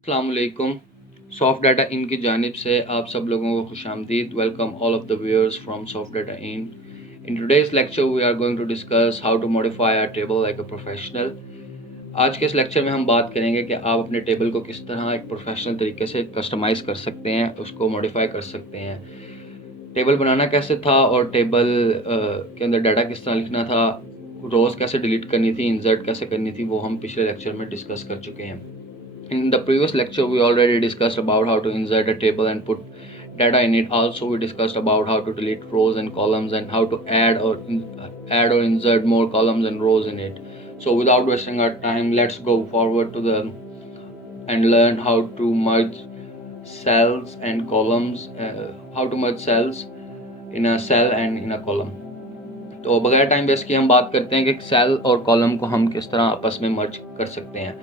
अस्सलामुअलैकुम। Soft data इन की जानिब से आप सब लोगों को खुशामदीद। Welcome all of the viewers from soft data in today's lecture we are going to discuss how to modify our table like a professional. आज के इस लेक्चर में हम बात करेंगे कि आप अपने टेबल को किस तरह एक प्रोफेशनल तरीके से कस्टमाइज़ कर सकते हैं, उसको मॉडिफाई कर सकते हैं। टेबल बनाना कैसे था और टेबल के अंदर डाटा किस तरह लिखना था, रोज़ कैसे डिलीट करनी थी, इंसर्ट कैसे करनी थी, वो हम पिछले लेक्चर में डिस्कस कर चुके हैं। In the previous lecture, we already discussed about how to insert a table and put data in it. Also, we discussed about how to delete rows and columns and how to add or insert more columns and rows in it. So, without wasting our time, let's go forward to the and learn how to merge cells and columns. How to merge cells in a cell and in a column. तो बगैर time waste किए हम बात करते हैं कि cell और column को हम किस तरह आपस में मर्ज कर सकते हैं।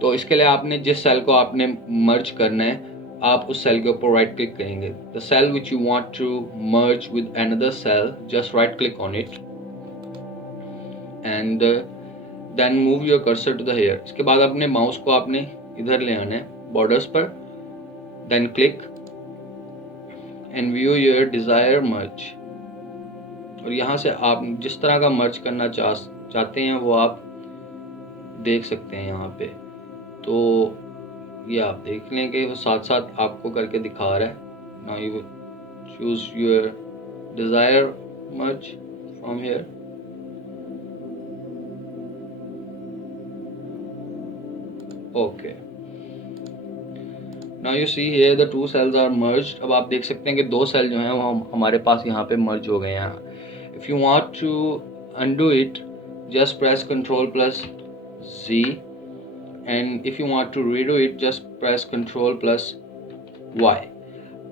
तो इसके लिए आपने जिस सेल को आपने मर्ज करना है, आप उस सेल के ऊपर राइट क्लिक करेंगे। The cell which you want to merge with another cell, just right click on it and then move your cursor to the here. इसके बाद अपने माउस को आपने इधर ले आना है बॉर्डर्स पर, then click and view your desire merge. और यहाँ से आप जिस तरह का मर्ज करना चाहते हैं वो आप देख सकते हैं यहाँ पे। तो ये आप देख लें कि वो साथ साथ आपको करके दिखा रहा है। Now you choose your desire merge from here. Okay, now you see here the two cells are merged. अब आप देख सकते हैं कि दो सेल जो हैं वो हमारे पास यहाँ पे मर्ज हो गए हैं। If you want to undo it, just press Ctrl plus Z, and if you want to redo it, just press Ctrl plus Y.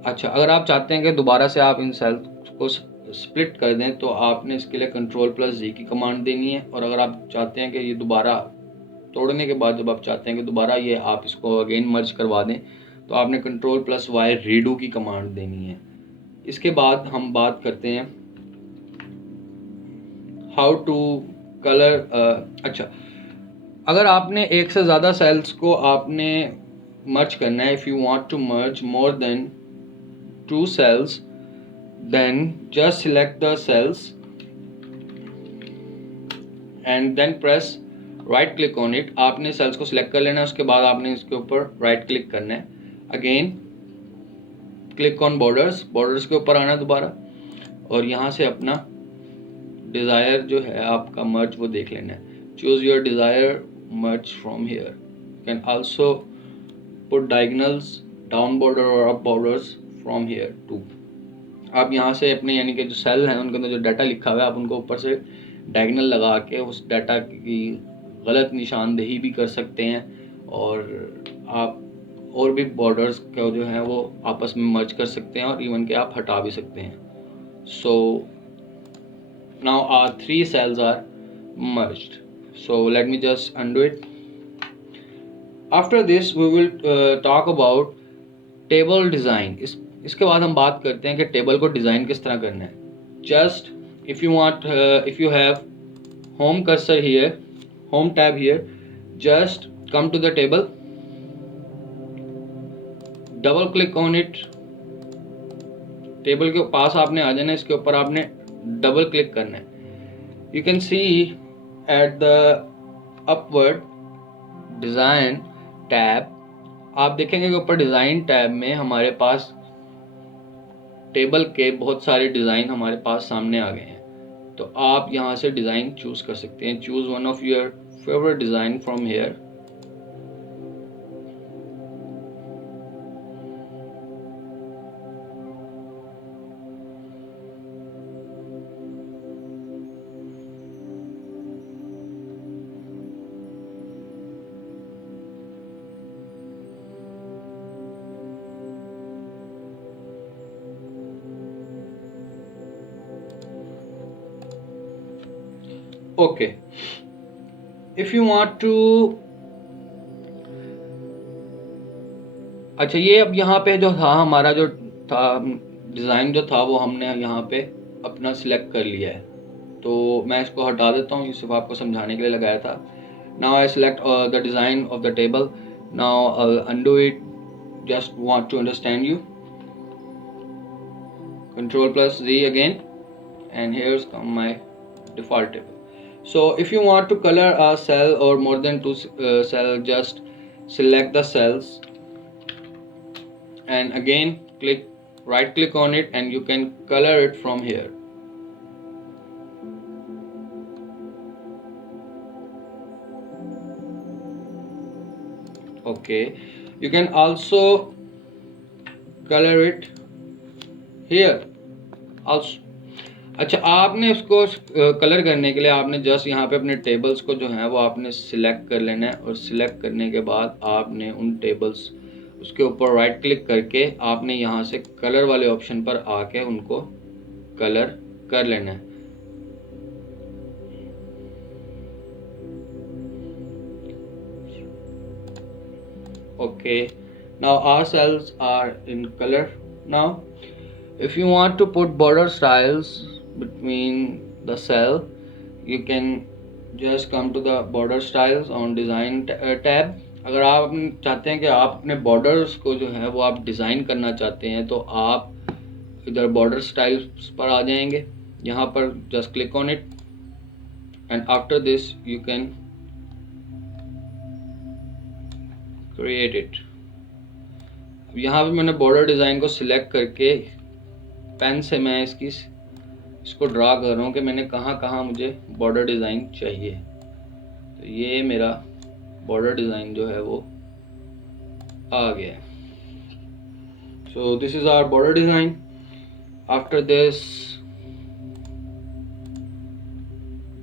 अच्छा, अगर आप चाहते हैं कि दोबारा से आप इन सेल को स्प्लिट कर दें तो आपने इसके लिए Ctrl plus Z की कमांड देनी है। और अगर आप चाहते हैं कि ये दोबारा तोड़ने के बाद जब आप चाहते हैं कि दोबारा ये आप इसको अगेन मर्ज करवा दें तो आपने Ctrl plus Y रीडू की कमांड देनी है। इसके बाद हम बात करते हैं हाउ टू कलर। अच्छा, अगर आपने एक से ज़्यादा सेल्स को आपने मर्ज करना है, if you want to merge more than 2 cells, then just select the cells and then press right click on it. आपने सेल्स को सिलेक्ट कर लेना है, उसके बाद आपने इसके ऊपर राइट क्लिक करना है। Again click on borders, borders के ऊपर आना दोबारा और यहाँ से अपना डिज़ायर जो है आपका मर्ज वो देख लेना है। Choose your desire merge from here. You can also put diagonals, down border और up borders from here too. आप यहाँ से अपने यानी कि जो सेल हैं उनके अंदर जो डाटा लिखा हुआ है आप उनको ऊपर से डायगोनल लगा के उस डाटा की गलत निशानदेही भी कर सकते हैं। और आप और भी बॉर्डर्स का जो है वो आपस में मर्ज कर सकते हैं और इवन के आप हटा भी सकते हैं। सो now our 3 cells are merged. So let me just undo it. After this we will talk about table design. इसके बाद हम बात करते हैं कि टेबल को डिज़ाइन किस तरह करना है। Just if you want, if you have home cursor here, home tab here, just come to the table, double click on it. Table के पास आपने आ जाना है, इसके ऊपर आपने डबल क्लिक करना है। You can C at the upward design tab, आप देखेंगे कि ऊपर डिज़ाइन टैब में हमारे पास टेबल के बहुत सारे डिज़ाइन हमारे पास सामने आ गए हैं। तो आप यहाँ से डिज़ाइन चूज़ कर सकते हैं। Choose one of your favourite design from here. Okay, if you want to, अच्छा ये अब यहाँ पे जो था हमारा जो था डिज़ाइन जो था वो हमने यहाँ पे अपना सिलेक्ट कर लिया है। तो मैं इसको हटा देता हूँ, ये सिर्फ आपको समझाने के लिए लगाया था। Now I select the design of the table. Now I'll undo it. Just want to understand you. Control plus Z again, and here's come my default table. So if you want to color a cell or more than two cell, just select the cells and again right click on it, and you can color it from here. Okay, you can also color it here also. अच्छा, आपने उसको colour करने के लिए आपने just यहाँ पे अपने टेबल्स को जो है वो आपने सिलेक्ट कर लेना है, और सिलेक्ट करने के बाद आपने उन टेबल्स उसके ऊपर राइट क्लिक करके आपने यहाँ से कलर वाले ऑप्शन पर आके उनको कलर कर लेना है. Okay, now our cells are in color now. If you want to put border styles between the cell, you can just come to the border styles on design tab. अगर आप चाहते हैं कि आप अपने बॉर्डर्स को जो है वो आप डिज़ाइन करना चाहते हैं, तो आप इधर बॉर्डर स्टाइल्स पर आ जाएंगे. यहाँ पर just click on it, and after this you can create it. यहाँ पे मैंने बॉर्डर डिज़ाइन को सिलेक्ट करके पेन से मैं इसको ड्रा कर रहा हूँ कि मैंने कहाँ कहाँ मुझे बॉर्डर डिज़ाइन चाहिए. तो ये मेरा बॉर्डर डिज़ाइन जो है वो आ गया. So this is our border design. After this,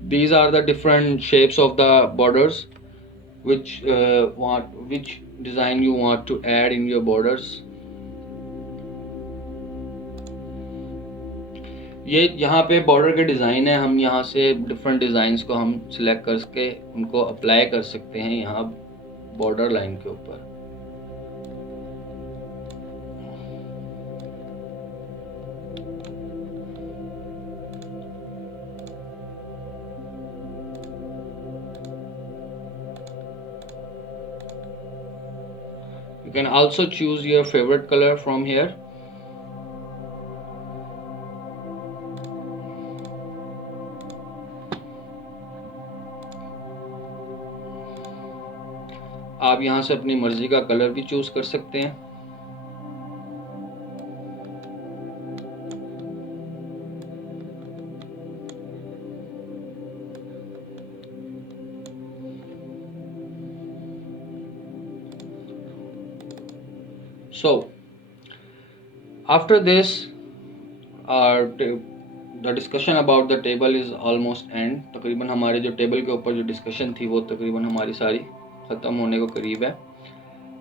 these are the different shapes of the borders which design you want to add in your borders. ये यहाँ पे बॉर्डर के डिज़ाइन है. हम यहाँ से डिफरेंट डिज़ाइंस को हम सिलेक्ट करके उनको अप्लाई कर सकते हैं यहाँ बॉर्डर लाइन के ऊपर. You can also choose your favorite color from here. आप यहाँ से अपनी मर्जी का कलर भी चूज कर सकते हैं. So after this, the discussion about the table is almost end. तकरीबन हमारे जो टेबल के ऊपर जो डिस्कशन थी वो तकरीबन हमारी सारी ख़त्म होने को करीब है.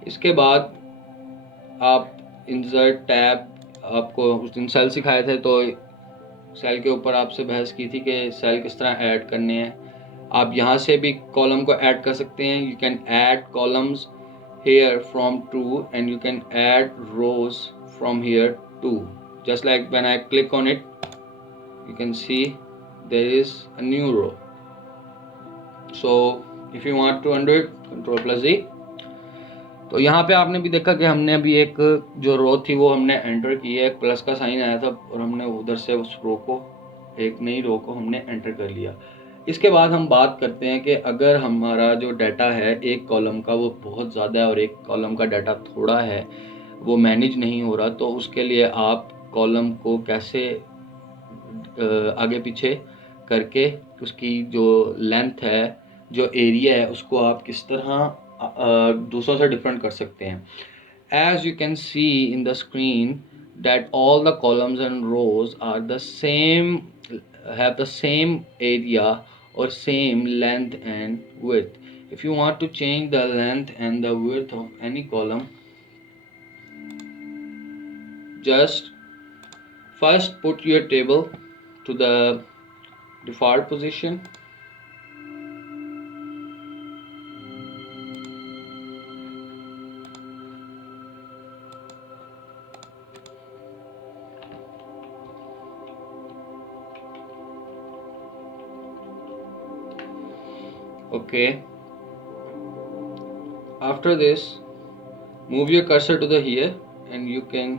इसके बाद आप इंसर्ट टैब, आपको उस दिन सेल सिखाए थे, तो सेल के ऊपर आपसे बहस की थी कि सेल किस तरह ऐड करने हैं. आप यहाँ से भी कॉलम को ऐड कर सकते हैं. You can add columns here from 2, and you can add rows from here too. Just like when I click on it, you can see there is a new row. So if you want to undo it, Control plus Z. तो यहाँ पे आपने भी देखा कि हमने अभी एक जो रो थी वो हमने एंटर की है. एक प्लस का साइन आया था और हमने उधर से उस रो को, एक नई रो को हमने एंटर कर लिया. इसके बाद हम बात करते हैं कि अगर हमारा जो डाटा है एक कॉलम का वो बहुत ज़्यादा है और एक कॉलम का डाटा थोड़ा है, वो मैनेज नहीं हो रहा, तो उसके लिए आप कॉलम को कैसे आगे पीछे करके उसकी जो लेंथ है, जो एरिया है, उसको आप किस तरह दूसरों से डिफरेंट कर सकते हैं. As you can see in the screen that all the columns and rows are the same, have the same area or same length and width. If you want to change the length and the width of any column, just first put your table to the default position. Okay, After this, move your cursor to the here and you can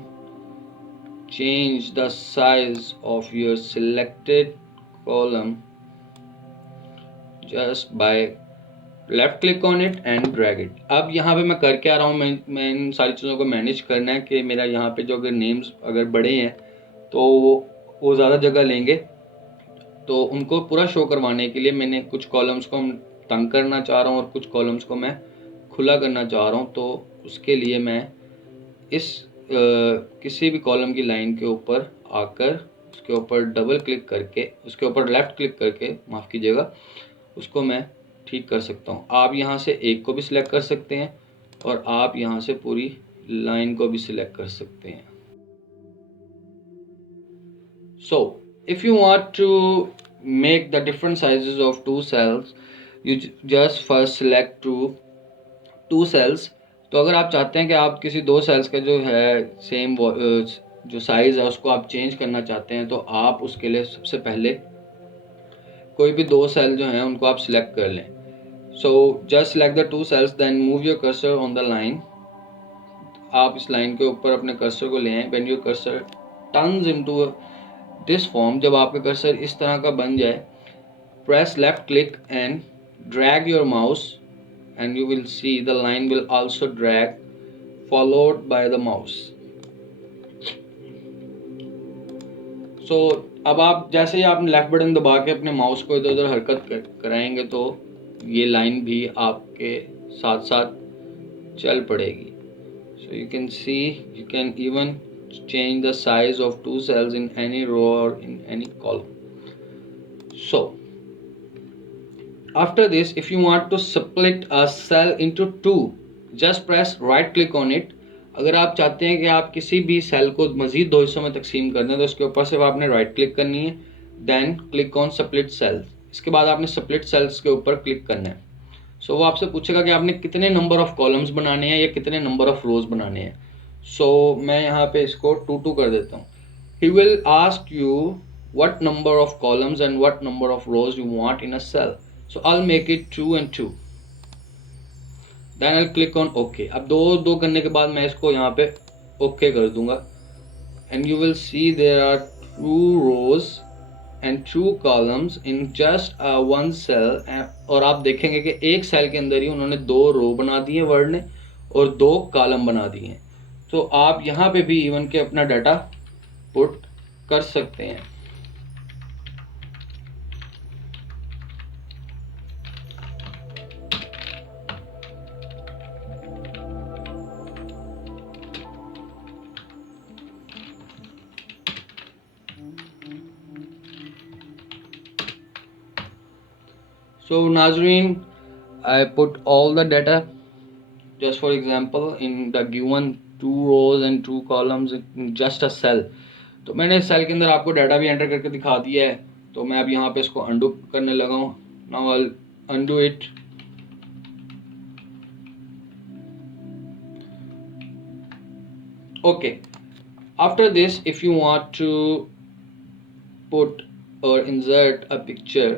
change the size of your selected column just by left click on it and drag it. अब यहाँ पे मैं कर क्या रहा हूँ, मैं इन सारी चीज़ों को मैनेज करना है कि मेरा यहाँ पे जो अगर नेम्स अगर बड़े हैं तो वो ज़्यादा जगह लेंगे, तो उनको पूरा शो करवाने के लिए मैंने कुछ कॉलम्स को तंग करना चाह रहा हूँ और कुछ कॉलम्स को मैं खुला करना चाह रहा हूँ। तो उसके लिए मैं इस किसी भी कॉलम की लाइन के ऊपर आकर उसके ऊपर डबल क्लिक करके उसके ऊपर लेफ़्ट क्लिक करके माफ़ कीजिएगा उसको मैं ठीक कर सकता हूँ। आप यहाँ से एक को भी सिलेक्ट कर सकते हैं और आप यहाँ से पूरी लाइन को भी सिलेक्ट कर सकते हैं। So if you want to make the different sizes of two cells, you just first select two cells। तो अगर आप चाहते हैं कि आप किसी दो सेल्स का जो है सेम जो साइज़ है उसको आप चेंज करना चाहते हैं, तो आप उसके लिए सबसे पहले कोई भी दो सेल जो हैं उनको आप सिलेक्ट कर लें। So just select the two cells, then move your cursor on the line। आप इस लाइन के ऊपर अपने कर्सर को ले आएं। When your cursor turns into this form, जब आपका कर्सर इस तरह का बन जाए, press left click and drag your mouse and you will see the line will also drag followed by the mouse। So अब आप जैसे ही आपने लेफ्ट बटन दबा के अपने माउस को इधर उधर हरकत कराएंगे तो ये लाइन भी आपके साथ साथ चल पड़ेगी। So you can see you can even change the size of two cells in any row or in any column। So after this, if you want to split a cell into two, just press right click on it। अगर आप चाहते हैं कि आप किसी भी cell को मज़ीद दो हिस्सों में तकसीम कर दें तो उसके ऊपर सिर्फ आपने राइट क्लिक करनी है, then click on split cells. इसके बाद आपने स्प्लिट सेल्स के ऊपर क्लिक करना है। सो वो आपसे पूछेगा कि आपने कितने नंबर ऑफ कॉलम्स बनाने हैं या कितने नंबर ऑफ रोज बनाने हैं। सो मैं यहाँ पे इसको 2 कर देता हूँ। He will ask you what number of columns and what number of rows you want in a cell. So I will make it 2 and 2। Then I click on okay. अब दो करने के बाद मैं इसको यहाँ पे ओके कर दूंगा and you will see there are 2 rows and 2 columns in just one cell। और आप देखेंगे कि एक सेल के अंदर ही उन्होंने 2 रो बना दिए वर्ड ने और 2 कॉलम बना दिए हैं। तो आप यहाँ पे भी इवन के अपना डाटा पुट कर सकते हैं। So Nazreen, I put all the data just for example in the given 2 rows and 2 columns in just a cell। तो मैंने सेल के अंदर आपको डाटा भी एंटर करके दिखा दिया है। तो मैं अब यहाँ पे इसको अंडू करने लगा हूँ। Now I undo it। Okay, after this if you want to put or insert a picture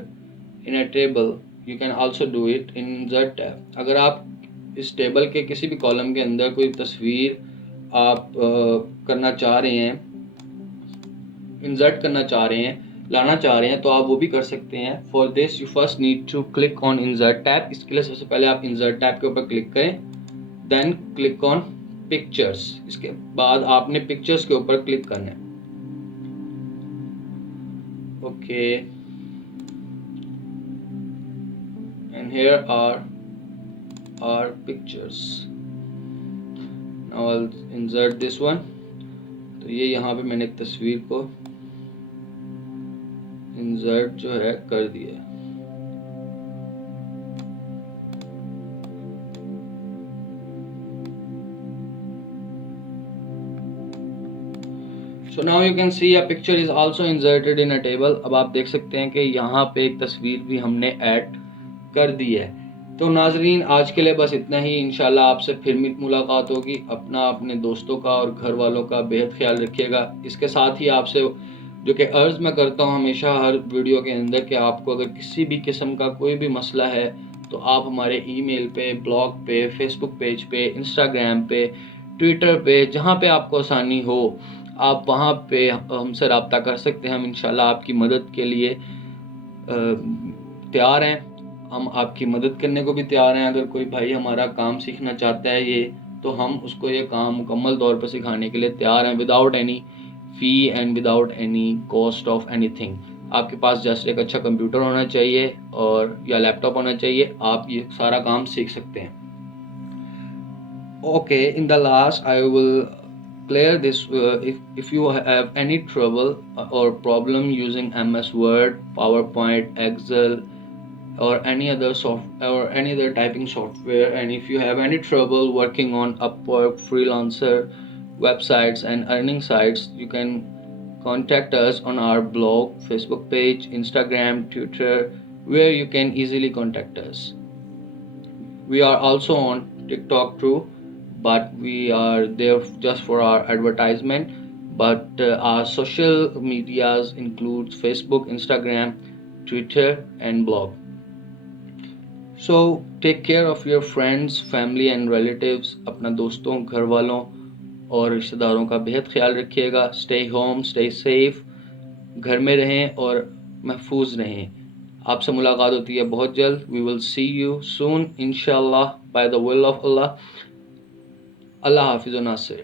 in a table you can also do it in insert tab। अगर आप इस टेबल के किसी भी कॉलम के अंदर कोई तस्वीर आप करना चाह रहे हैं, इंसर्ट करना चाह रहे हैं, लाना चाह रहे हैं, तो आप वो भी कर सकते हैं। For this you first need to click on insert tab. इसके लिए सबसे पहले आप इंसर्ट टैब के ऊपर क्लिक करें, देन क्लिक ऑन पिक्चर्स। इसके बाद आपने पिक्चर्स के ऊपर क्लिक करना है। Okay, and here are our pictures। now I'll insert this one। तो ये यहाँ पे मैंने एक तस्वीर को इंसर्ट जो है कर दिया है। So now you can see a picture is also inserted in a table। अब आप देख सकते हैं कि यहाँ पे एक तस्वीर भी हमने ऐड कर दी है। तो नाजरीन आज के लिए बस इतना ही। इंशाल्लाह आपसे फिर मुलाकात होगी। अपना अपने दोस्तों का और घर वालों का बेहद ख्याल रखिएगा। इसके साथ ही आपसे जो कि अर्ज़ मैं करता हूँ हमेशा हर वीडियो के अंदर कि आपको अगर किसी भी किस्म का कोई भी मसला है तो आप हमारे ईमेल पे, ब्लॉग पे, फेसबुक पेज पे, इंस्टाग्राम पे, ट्विटर पे, जहाँ पे आपको आसानी हो आप वहाँ पे हमसे रब्ता कर सकते हैं। हम इंशाल्लाह आपकी मदद के लिए तैयार हैं। हम आपकी मदद करने को भी तैयार हैं। अगर कोई भाई हमारा काम सीखना चाहता है ये, तो हम उसको ये काम मुकम्मल तौर पर सिखाने के लिए तैयार हैं, without any fee and without any cost of anything. आपके पास जस्ट एक अच्छा कंप्यूटर होना चाहिए और या लैपटॉप होना चाहिए, आप ये सारा काम सीख सकते हैं। Okay, in the last I will clear this. If you have any trouble or problem using MS Word, PowerPoint, Excel, or any other any other typing software, and if you have any trouble working on Upwork, freelancer websites and earning sites, you can contact us on our blog, Facebook page, Instagram, Twitter, where you can easily contact us. We are also on TikTok too, but we are there just for our advertisement. But our social medias includes Facebook, Instagram, Twitter, and blog. So take care of your friends, family and relatives. अपना दोस्तों, घर वालों और रिश्तेदारों का बेहद ख्याल रखिएगा. Stay home, stay safe. घर में रहें और महफूज रहें. आपसे मुलाकात होती है बहुत जल्द. We will see you soon, inshallah, by the will of Allah. Allah Hafiz wa Nasir.